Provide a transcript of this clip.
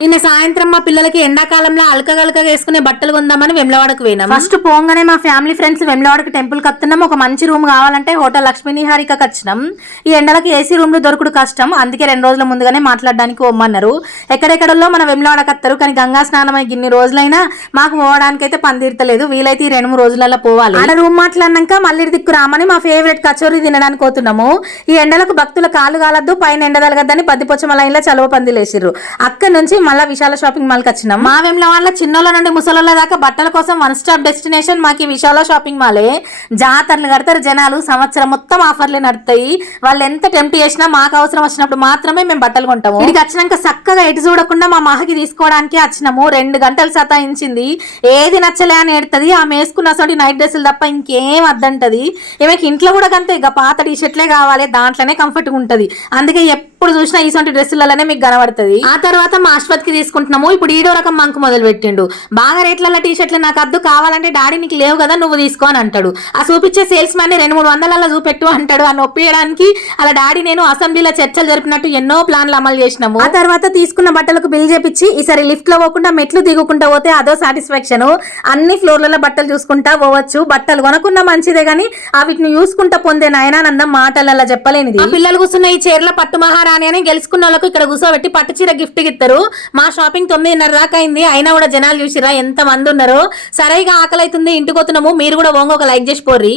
నిన్న సాయంత్రం మా పిల్లలకి ఎండాకాలంలో అల్కగల్కగా వేసుకునే బట్టలు కొందామని వెమ్లవాడకు పోయినాం. ఫస్ట్ పోగానే మా ఫ్యామిలీ ఫ్రెండ్స్ వెమ్లవాడకి టెంపుల్ కి వస్తున్నాం. ఒక మంచి రూమ్ కావాలంటే హోటల్ లక్ష్మీ నిహారికకి వచ్చినాం. ఈ ఎండలకి ఏసీ రూమ్లు దొరుకుడు కష్టం, అందుకే 2 రోజుల ముందుగానే మాట్లాడడానికి పోమన్నారు. ఎక్కడెక్కడల్లో మన వెమ్లవాడకి వస్తారు, కానీ గంగా స్నానం అయ్యి ఇన్ని రోజులైనా మాకు పోవడానికి అయితే పందిర్తలేదు. వీలైతే ఈ 2-3 రోజులలో పోవాలి. ఆడ రూమ్ మాట్లాడినాక మళ్ళీ దిక్కు రామని మా ఫేవరెట్ కచోరీ తినడానికి పోతున్నాము. ఈ ఎండలకు భక్తుల కాలు కాలద్దు, పైన ఎండ తలగద్దని పద్దిపొచ్చమ లైన్ లో చలువ పందిలేసిర్రు. అక్కడ నుంచి మళ్ళీ విశాల షాపింగ్ మాల్ కి వచ్చినాం. మా వెమ్లవాడలో చిన్నోళ్ళ నుండి ముసలోళ్ళ దాకా బట్టల కోసం వన్ స్టాప్ డెస్టినేషన్ మాకు విశాల షాపింగ్ మాలే. జాతరలు కడతారు జనాలు, సంవత్సరం మొత్తం ఆఫర్లే నడుతాయి. వాళ్ళు ఎంత టెంప్ట్ చేసినా మాకు అవసరం వచ్చినప్పుడు మాత్రమే మేము బట్టలు కొంటాము. ఇక్కడికి వచ్చినాక చక్కగా ఎటు చూడకుండా మా మహకి తీసుకోవడానికి వచ్చినాము. 2 గంటలు సతాయించింది, ఏది నచ్చలే అని ఏడుతుంది. ఆమె వేసుకున్న సోటి నైట్ డ్రెస్సులు తప్ప ఇంకేం వద్దంటది. ఈమెకి ఇంట్లో కూడా కంతే, ఇక పాత టీ షర్ట్లే కావాలి, దాంట్లోనే కంఫర్ట్ గా ఉంటది. అందుకే ఎప్పుడు చూసినా ఈసొంటి డ్రెస్సులలోనే మీకు కనబడుతుంది. ఆ తర్వాత మా అశ్వత్కి తీసుకుంటున్నాము. ఇప్పుడు ఈడో రకం మంకు మొదలు పెట్టిండు. బాగా రేట్లలో టీ షర్ట్లు నాకు అద్దు, కావాలంటే డాడీ నీకు లేవు కదా నువ్వు తీసుకో అని అంటాడు. ఆ చూపించే సేల్స్ మ్యాన్ 200-300 చూపెట్టు అంటాడు. అని ఒప్పియడానికి అలా డాడీ నేను అసెంబ్లీలో చర్చలు జరిపినట్టు ఎన్నో ప్లాన్లు అమలు చేసినాము. ఆ తర్వాత తీసుకున్న బట్టలకు బిల్ చేపించి ఈసారి లిఫ్ట్ లో పోకుండా మెట్లు దిగుకుంటా పోతే అదో సాటిస్ఫాక్షన్. అన్ని ఫ్లోర్లలో బట్టలు చూసుకుంటా పోవచ్చు. బట్టలు కొనకుండా మంచిదే గానీ వీటిని చూసుకుంటా పొందే నయనానందం మాటలలో చెప్పలేనిది. పిల్లలు కూర్చున్న ఈ చీరల పట్టు మహారాణి అని గెలుచుకున్న వాళ్ళకు ఇక్కడ కూర్చోబెట్టి పట్టు చీర గిఫ్ట్ ఇస్తారు. మా షాపింగ్ 9:30 దాకా అయింది, అయినా కూడా జనాలు చూసిరా ఎంత మంది ఉన్నారో. సరేగా ఆకలి అవుతుంది, ఇంటికి పోతున్నాము. మీరు కూడా ఓంగ ఒక లైక్ చేసి పోర్రి.